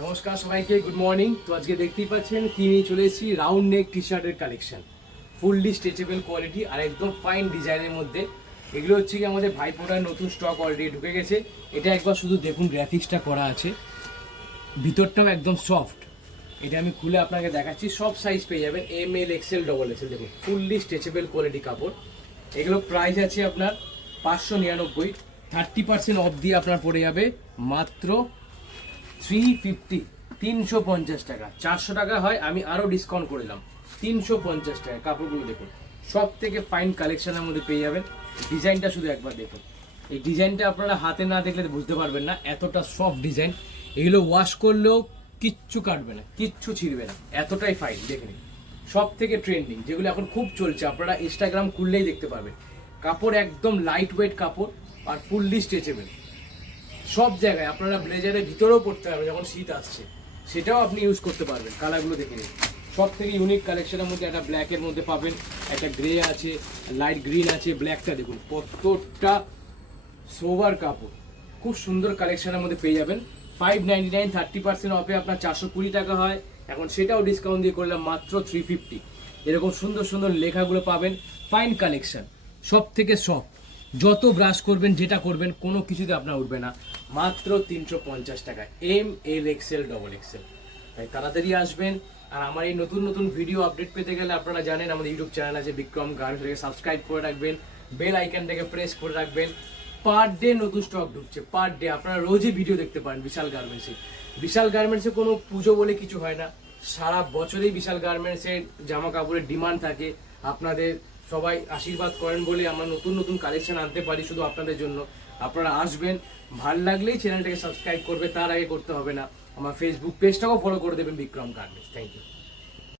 নমস্কার সবাইকে, good morning. তো আজকে দেখতেই পাচ্ছেন কি নিয়ে চলে এসেছি, রাউন্ড নেক টি শার্টের কালেকশন, ফুললি স্ট্রেচেবল কোয়ালিটি আর একদম ফাইন ডিজাইনের মধ্যে। এগুলো হচ্ছে কি আমাদের ভাইফোঁটার নতুন স্টক অলরেডি ঢুকে গেছে। এটা একবার শুধু দেখুন, গ্রাফিক্সটা করা আছে, ভিতরটাও একদম সফট। এটা আমি খুলে আপনাকে দেখাচ্ছি, সব সাইজ পেয়ে যাবেন, M L XL double XL. দেখুন ফুললি স্ট্রেচেবল কোয়ালিটি কাপড়। এগুলো প্রাইস আছে আপনার 599, 30% অফ দিয়ে আপনার পড়ে যাবে মাত্র 350, 350 টাকা। 400 টাকা হয়, আমি আরও ডিসকাউন্ট করে দিলাম 350 টাকা। কাপড়গুলো দেখুন, সব থেকে ফাইন কালেকশনের মধ্যে পেয়ে যাবেন। ডিজাইনটা শুধু একবার দেখুন, এই ডিজাইনটা আপনারা হাতে না দেখলে বুঝতে পারবেন না, এতটা সফট ডিজাইন। এগুলো ওয়াশ করলেও কিচ্ছু কাটবে না, কিচ্ছু ছিঁড়বে না, এতটাই ফাইন। দেখে নিন, সব থেকে ট্রেন্ডিং যেগুলো এখন খুব চলছে, আপনারা ইনস্টাগ্রাম খুললেই দেখতে পাবেন। কাপড় একদম লাইট ওয়েট কাপড় আর ফুললি স্ট্রেচেবল। সব জায়গায় আপনারা ব্লেজারের ভিতরেও পড়তে পারবেন, যখন শীত আসছে সেটাও আপনি ইউজ করতে পারবেন। কালারগুলো দেখে নিন, সব থেকে ইউনিক কালেকশনের মধ্যে একটা ব্ল্যাকের মধ্যে পাবেন, একটা গ্রে আছে, লাইট গ্রিন আছে, ব্ল্যাকটা দেখুন কতটা সোভার কাপড়, খুব সুন্দর কালেকশনের মধ্যে পেয়ে যাবেন। 599, 30% অফে আপনার 420 টাকা হয়, এখন সেটাও ডিসকাউন্ট দিয়ে করলাম মাত্র 350। এরকম সুন্দর সুন্দর লেখাগুলো পাবেন, ফাইন কালেকশন, সব থেকে সফট। যত ব্রাশ করবেন, যেটা করবেন, কোনো কিছুতে আপনার উঠবে না, মাত্র 350 টাকা, M L XL double XL. তাই তাড়াতাড়ি আসবেন। আর আমার এই নতুন নতুন ভিডিও আপডেট পেতে গেলে আপনারা জানেন আমাদের ইউটিউব চ্যানেল আছে বিক্রম গার্মেন্টস, সাবস্ক্রাইব করে রাখবেন, বেল আইকনটাকে প্রেস করে রাখবেন। পার ডে নতুন স্টক ঢুকছে, পার ডে আপনারা রোজই ভিডিও দেখতে পারেন বিশাল গার্মেন্টসে। বিশাল গার্মেন্টসে কোনো পুজো বলে কিছু হয় না, সারা বছরেই বিশাল গার্মেন্টসের জামা কাপড়ের ডিমান্ড থাকে। আপনাদের সবাই আশীর্বাদ করেন বলে আমরা নতুন নতুন কালেকশন আনতে পারি শুধু আপনাদের জন্য। আপনারা আসবেন, ভাল লাগলেই চ্যানেলটাকে সাবস্ক্রাইব করবে, তার আগে করতে হবে না। আমার ফেসবুক পেজটাও ফলো করে দেবেন, বিক্রম গার্মেন্টস। Thank you.